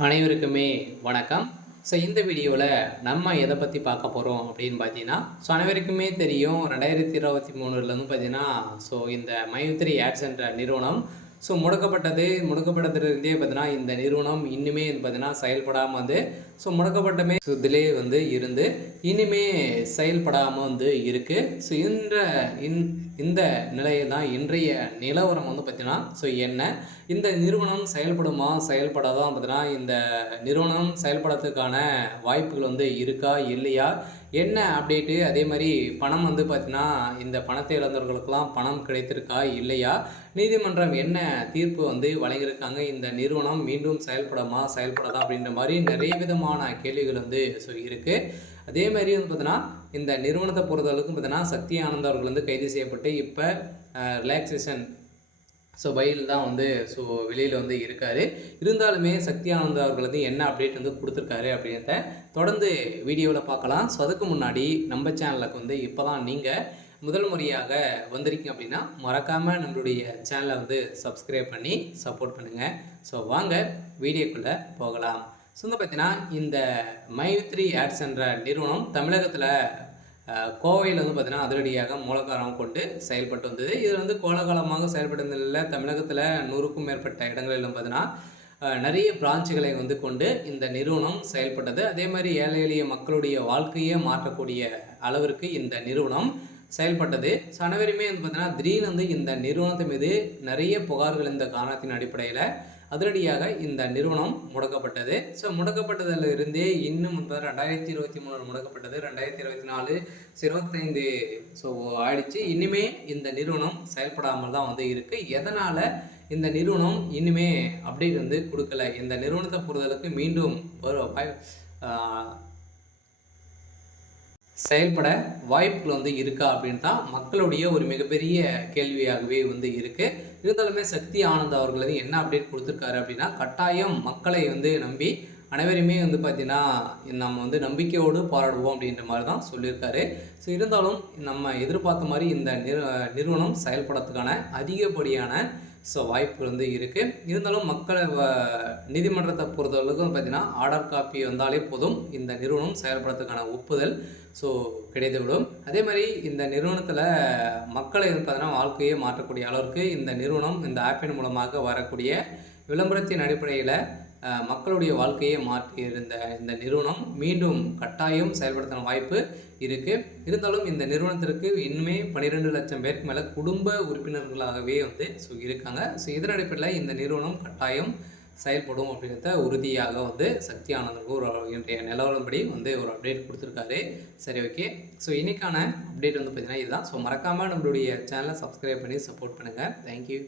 அனைவருக்குமே வணக்கம். இந்த வீடியோவில் நம்ம எதை பற்றி பார்க்க போகிறோம் அப்படின்னு பார்த்தீங்கன்னா, அனைவருக்குமே தெரியும் 2023லேருந்து பார்த்தீங்கன்னா, இந்த மைத்ரி ஆட்ஸ் என்ற நிறுவனம் முடக்கப்பட்டதுலேருந்தே பார்த்தீங்கன்னா, இந்த நிறுவனம் இன்னுமே பார்த்தீங்கன்னா செயல்படாமல் வந்து முடக்கப்பட்டமே இதிலே வந்து இருந்து இனிமே செயல்படாமல் வந்து இருக்குது. இந்த நிலையில் தான் இன்றைய நிலவரம் வந்து பார்த்தீங்கன்னா என்ன இந்த நிறுவனம் செயல்படுமா செயல்படாதான் பார்த்தீங்கன்னா இந்த நிறுவனம் செயல்படுறதுக்கான வாய்ப்புகள் வந்து இருக்கா இல்லையா, என்ன அப்டேட்டு, அதே மாதிரி பணம் வந்து பார்த்தீங்கன்னா இந்த பணத்தை இழந்தவர்களுக்கெல்லாம் பணம் கிடைத்திருக்கா இல்லையா, நீதிமன்றம் என்ன தீர்ப்பு வந்து வழங்கியிருக்காங்க, இந்த நிறுவனம் மீண்டும் செயல்படாதா அப்படின்ற மாதிரி நிறைய விதமான கேள்விகள் வந்து இருக்குது. அதே மாதிரி வந்து பார்த்தீங்கன்னா இந்த நிறுவனத்தை பொறுத்தளவுக்கு பார்த்தீங்கன்னா சக்தி ஆனந்த் அவர்கள் வந்து கைது செய்யப்பட்டு இப்போ ரிலாக்ஸேஷன் பையில் தான் வந்து வெளியில் வந்து இருக்கார். இருந்தாலுமே சக்தி ஆனந்த் அவர்கள் வந்து என்ன அப்டேட் வந்து கொடுத்துருக்காரு அப்படின்றத தொடர்ந்து வீடியோவில் பார்க்கலாம். அதுக்கு முன்னாடி நம்ம சேனலுக்கு வந்து இப்போ தான் நீங்கள் முதல் முறையாக வந்திருக்கீங்க அப்படின்னா மறக்காமல் நம்மளுடைய சேனலை வந்து சப்ஸ்கிரைப் பண்ணி சப்போர்ட் பண்ணுங்கள். வாங்க வீடியோக்குள்ளே போகலாம். பார்த்தீங்கன்னா இந்த மைத்ரி ஆட்ஸ் என்ற நிறுவனம் தமிழகத்தில் கோவையில் வந்து பார்த்தீங்கன்னா அதிரடியாக மூலக்காரம் கொண்டு செயல்பட்டு வந்தது. இது வந்து கோலகாலமாக செயல்பட்டதில் தமிழகத்தில் 100க்கும் மேற்பட்ட இடங்களிலும் பார்த்தீங்கன்னா நிறைய பிரான்ச்சுகளை வந்து கொண்டு இந்த நிறுவனம் செயல்பட்டது. அதே மாதிரி ஏழை எளிய மக்களுடைய வாழ்க்கையை மாற்றக்கூடிய அளவிற்கு இந்த நிறுவனம் செயல்பட்டது. அனைவருமே வந்து பார்த்தீங்கன்னா திடீர்னு வந்து இந்த நிறுவனத்தின் மீது நிறைய புகார்கள் இந்த காரணத்தின் அடிப்படையில் அதிரடியாக இந்த நிறுவனம் முடக்கப்பட்டது. முடக்கப்பட்டதில் இருந்தே இன்னும் 2023 முடக்கப்பட்டது, 2024 25 ஆயிடுச்சு. இனிமே இந்த நிறுவனம் செயல்படாமல் தான் வந்து இருக்குது. எதனால் இந்த நிறுவனம் இனிமே அப்டேட் வந்து கொடுக்கல, இந்த நிறுவனத்தை பொறுத்தளவுக்கு மீண்டும் செயல்பட வாய்ப்புகள் வந்து இருக்கா அப்படின்னு தான் மக்களுடைய ஒரு மிகப்பெரிய கேள்வியாகவே வந்து இருக்குது. இருந்தாலுமே சக்தி ஆனந்த் அவர்கள் வந்து என்ன அப்டேட் கொடுத்துருக்காரு அப்படின்னா, கட்டாயம் மக்களை வந்து நம்பி அனைவருமே வந்து பார்த்திங்கன்னா நம்ம வந்து நம்பிக்கையோடு போராடுவோம் அப்படின்ற மாதிரி தான் சொல்லியிருக்காரு. இருந்தாலும் நம்ம எதிர்பார்த்த மாதிரி இந்த நிறுவனம் செயல்படுறதுக்கான அதிகப்படியான வாய்ப்பு வந்து இருக்குது. இருந்தாலும் மக்களை நீதிமன்றத்தை பொறுத்தவரைக்கும் பார்த்திங்கன்னா ஆர்டர் காப்பி வந்தாலே போதும் இந்த நிறுவனம் செயல்படுறதுக்கான ஒப்புதல் கிடைத்துவிடும். அதே மாதிரி இந்த நிறுவனத்தில் மக்களை பார்த்தீங்கன்னா வாழ்க்கையை மாற்றக்கூடிய அளவிற்கு இந்த நிறுவனம் இந்த ஆப்பின் மூலமாக வரக்கூடிய விளம்பரத்தின் அடிப்படையில் மக்களுடைய வாழ்க்கையை மாற்றி இருந்த இந்த நிறுவனம் மீண்டும் கட்டாயம் செயல்படுத்தின வாய்ப்பு இருக்குது. இருந்தாலும் இந்த நிறுவனத்திற்கு இன்னுமே 12 லட்சம் பேருக்கு மேலே குடும்ப உறுப்பினர்களாகவே வந்து இருக்காங்க. இதன் அடிப்படையில் இந்த நிறுவனம் கட்டாயம் செயல்படும் அப்படின்றத உறுதியாக வந்து சக்தி ஆனந்தருக்கு ஒரு இன்றைய நிலவரப்படி வந்து ஒரு அப்டேட் கொடுத்துருக்காரு. சரி, ஓகே. இன்றைக்கான அப்டேட் வந்து பார்த்திங்கன்னா இதுதான். மறக்காமல் நம்மளுடைய சேனலை சப்ஸ்கிரைப் பண்ணி சப்போர்ட் பண்ணுங்கள். தேங்க்யூ.